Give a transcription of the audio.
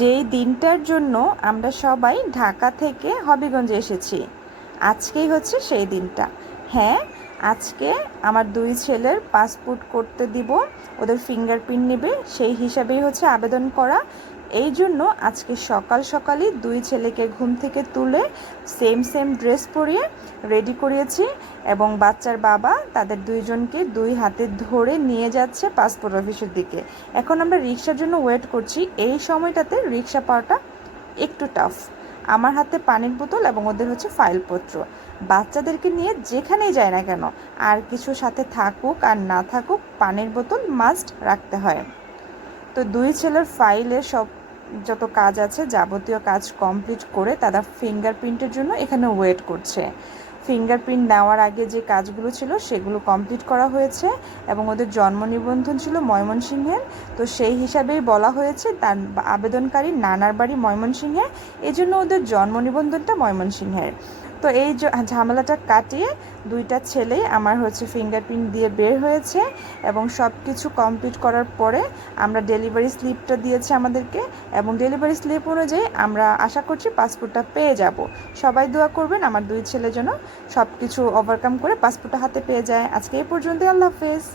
যেই দিনটার জন্য আমরা সবাই ঢাকা থেকে হবিগঞ্জে এসেছি, আজকেই হচ্ছে সেই দিনটা। হ্যাঁ, আজকে আমার দুই ছেলের পাসপোর্ট করতে দিব, ওদের ফিঙ্গারপ্রিন্ট নেবে, সেই হিসাবেই হচ্ছে আবেদন করা। এই জন্য আজকে সকাল সকালই দুই ছেলেকে ঘুম থেকে তুলে সেম সেম ড্রেস পরিয়ে রেডি করিয়েছি, এবং বাচ্চার বাবা তাদের দুইজনকে দুই হাতে ধরে নিয়ে যাচ্ছে পাসপোর্ট অফিসের দিকে। এখন আমরা রিক্সার জন্য ওয়েট করছি। এই সময়টাতে রিক্সা পাওয়াটা একটু টাফ। আমার হাতে পানির বোতল এবং ওদের হচ্ছে ফাইলপত্র। বাচ্চাদেরকে নিয়ে যেখানেই যায় না কেন, আর কিছু সাথে থাকুক আর না থাকুক, পানির বোতল মাস্ট রাখতে হয়। তো দুই ছেলের ফাইলের সব যত কাজ আছে যাবতীয় কাজ কমপ্লিট করে তারা ফিঙ্গারপ্রিন্টের জন্য এখানে ওয়েট করছে। ফিঙ্গারপ্রিন্ট নেওয়ার আগে যে কাজগুলো ছিল সেগুলো কমপ্লিট করা হয়েছে, এবং ওদের জন্ম নিবন্ধন ছিল ময়মনসিংহের। তো সেই হিসাবেই বলা হয়েছে তার আবেদনকারী নানার বাড়ি ময়মনসিংহে, এই জন্য ওদের জন্ম নিবন্ধনটা ময়মনসিংহের। তো এই ঝামেলাটা কাটিয়ে দুইটা ছেলেই আমার হচ্ছে ফিঙ্গারপ্রিন্ট দিয়ে বের হয়েছে, এবং সব কিছু কমপ্লিট করার পরে আমরা ডেলিভারি স্লিপটা দিয়েছে আমাদেরকে, এবং ডেলিভারি স্লিপ অনুযায়ী আমরা আশা করছি পাসপোর্টটা পেয়ে যাব। সবাই দোয়া করবেন আমার দুই ছেলের জন্য সব কিছু ওভারকাম করে পাসপোর্টটা হাতে পেয়ে যায়। আজকে এই পর্যন্ত, আল্লাহ হাফেজ।